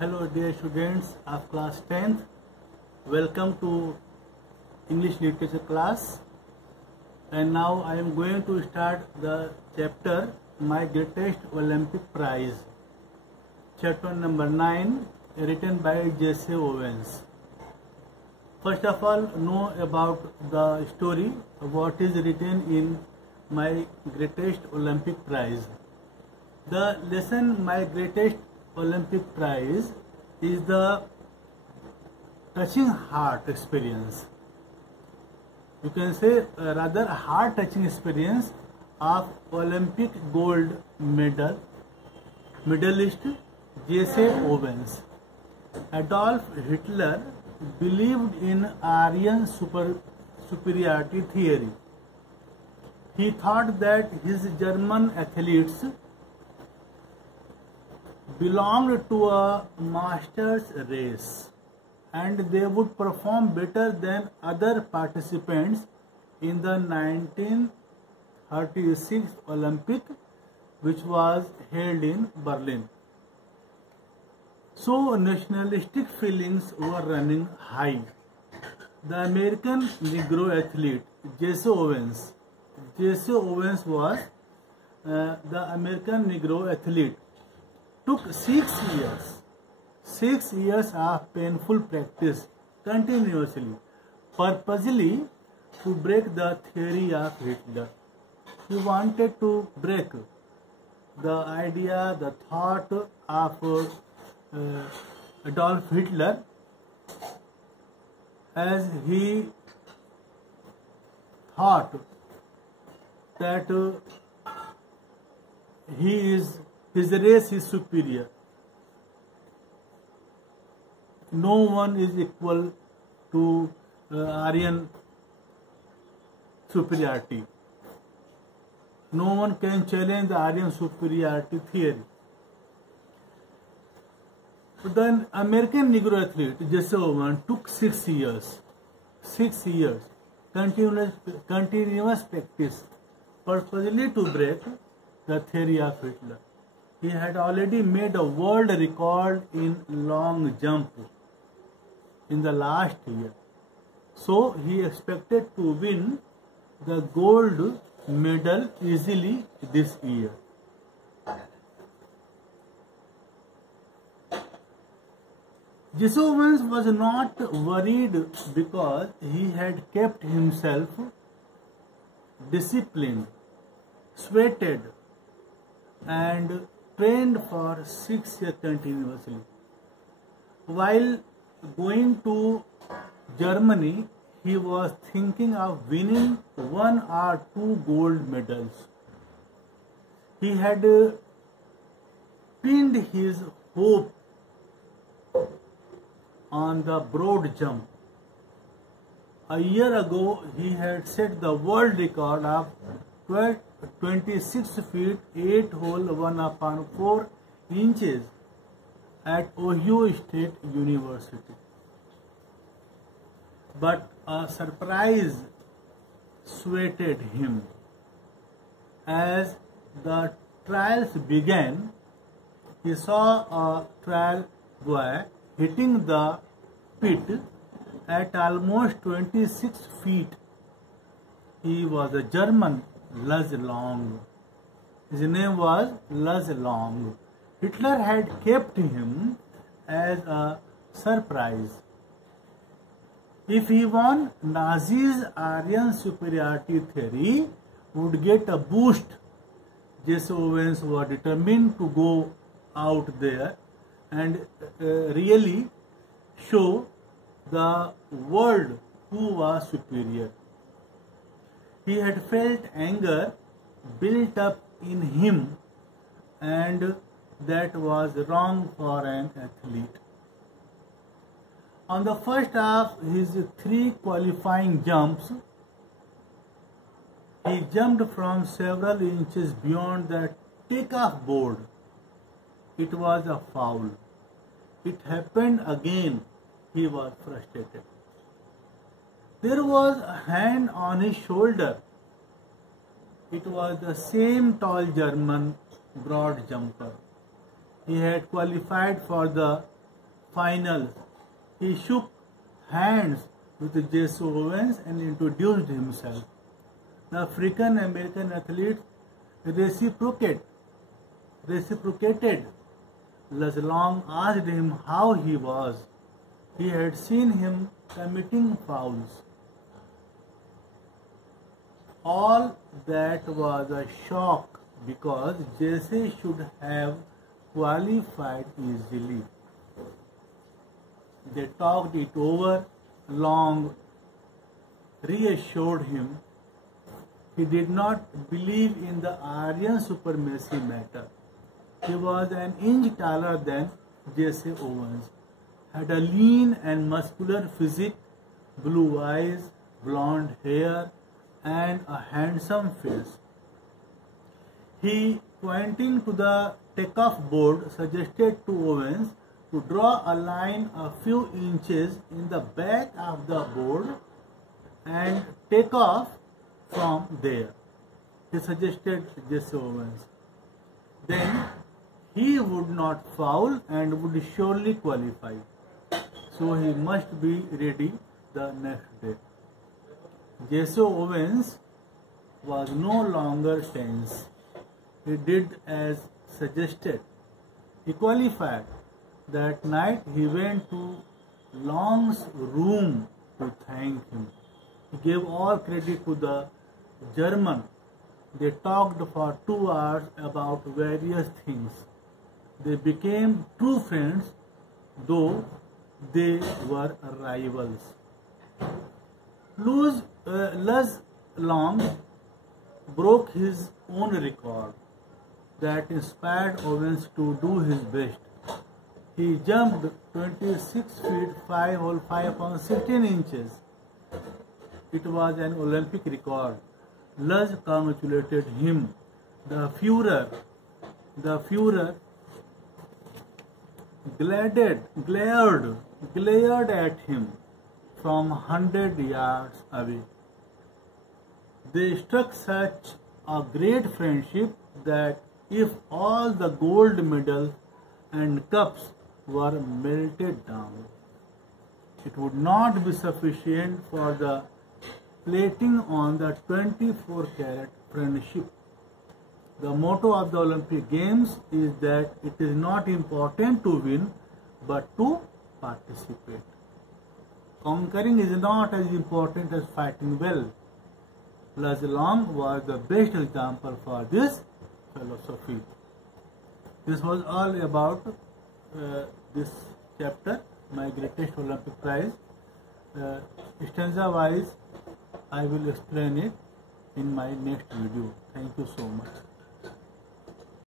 Hello dear students of class 10th. Welcome to English literature class. And now I am going to start the chapter My Greatest Olympic Prize. Chapter number 9, written by J.C. Owens. First of all, know about the story, what is written in My Greatest Olympic Prize. The lesson My Greatest Olympic Prize is the touching heart experience. You can say rather heart-touching experience of Olympic gold medalist J.C. Owens. Adolf Hitler believed in Aryan superiority theory. He thought that his German athletes belonged to a master's race and they would perform better than other participants in the 1936 Olympic, which was held in Berlin. So nationalistic feelings were running high. The American Negro athlete J.C. Owens was the American Negro athlete. Took 6 years of painful practice continuously, purposely to break the theory of Hitler. He wanted to break the idea, the thought of Adolf Hitler, as he thought that his race is superior. No one is equal to Aryan superiority. No one can challenge the Aryan superiority theory. The American Negro athlete J.C. Owens took 6 years continuous practice purposely to break the theory of Hitler. He had already made a world record in long jump in the last year. So he expected to win the gold medal easily this year. J.C. Owens was not worried because he had kept himself disciplined, sweated, and trained for 6 years continuously. While going to Germany, he was thinking of winning 1 or 2 gold medals. He had pinned his hope on the broad jump. A year ago, he had set the world record of 26 feet 8 hole 1/4 inches at Ohio State University. But a surprise awaited him. As the trials began, he saw a trial boy hitting the pit at almost 26 feet. He was a German, Lutz Long. His name was Lutz Long. Hitler had kept him as a surprise. If he won, Nazis' Aryan superiority theory would get a boost. J.C. Owens was determined to go out there and really show the world who was superior. He had felt anger built up in him, and that was wrong for an athlete. On the first of his 3 qualifying jumps, he jumped from several inches beyond the takeoff board. It was a foul. It happened again. He was frustrated. There was a hand on his shoulder. It was the same tall German broad jumper. He had qualified for the finals. He shook hands with Jesse Owens and introduced himself. The African American athlete reciprocated. Luz Long asked him how he was. He had seen him committing fouls. All that was a shock because Jesse should have qualified easily. They talked it over. Long reassured him he did not believe in the Aryan supremacy matter. He was an inch taller than Jesse Owens, had a lean and muscular physique, blue eyes, blonde hair, and a handsome face. He, pointing to the takeoff board, suggested to Owens to draw a line a few inches in the back of the board and take off from there. He suggested Jesse Owens. Then he would not foul and would surely qualify. So he must be ready the next day. Jesse Owens was no longer tense. He did as suggested. He qualified. That night he went to Long's room to thank him. He gave all credit to the German. They talked for 2 hours about various things. They became true friends, though they were rivals. Luz Long broke his own record that inspired Owens to do his best. He jumped 26 feet 5 pounds 16 inches. It was an Olympic record. Luz congratulated him. The Führer glared at him from 100 yards away. They struck such a great friendship that if all the gold medals and cups were melted down, it would not be sufficient for the plating on the 24-carat friendship. The motto of the Olympic Games is that it is not important to win, but to participate. Conquering is not as important as fighting well. Luz Long was the best example for this philosophy. This was all about this chapter, my greatest Olympic prize. Stanza wise, I will explain it in my next video. Thank you so much.